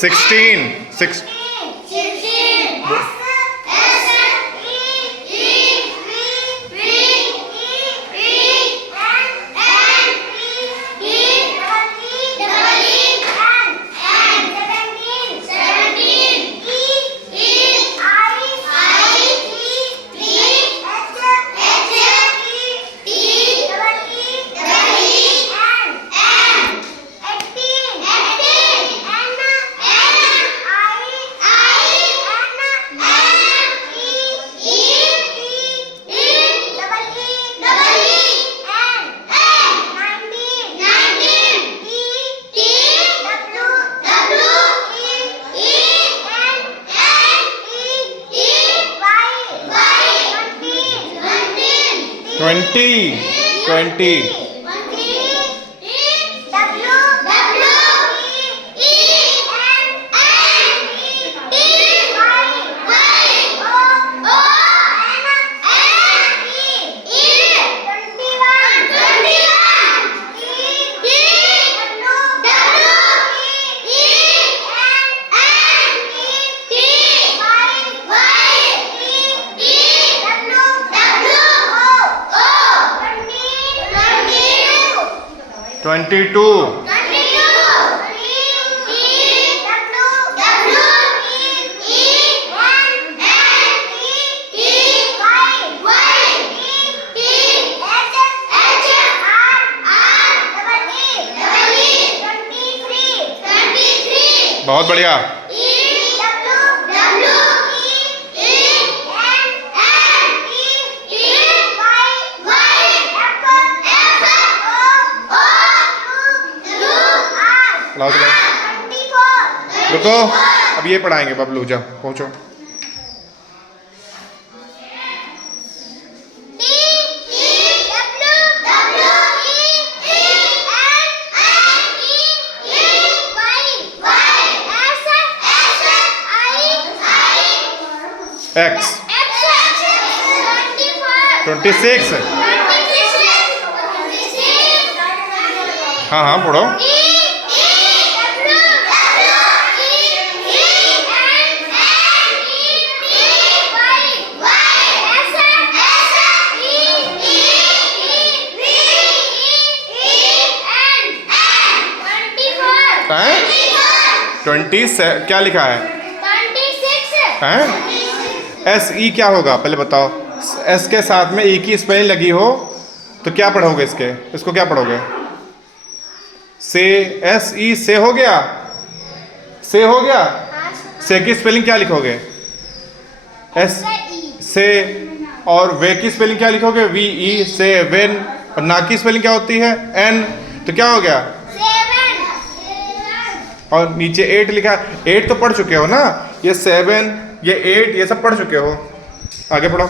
16. Twenty. Twenty-two. 23. बहुत बढ़िया। लाओ चलाओ। रुको, अब ये पढ़ाएंगे बबलू, जाओ पहुंचो। X 26। हाँ हाँ पढ़ो। क्या लिखा है? हैं? एस ई क्या होगा पहले बताओ। एस के साथ में ई की स्पेलिंग लगी हो तो क्या पढ़ोगे इसको क्या पढ़ोगे? से, एस ई से हो गया, से हो गया। से की स्पेलिंग क्या लिखोगे? एस से। और वे की स्पेलिंग क्या लिखोगे? वी ई से वेन। और ना की स्पेलिंग क्या होती है? एन। तो क्या हो गया? और नीचे 8 लिखा है। 8 तो पढ़ चुके हो ना, ये 7 ये 8 ये सब पढ़ चुके हो। आगे पढ़ो।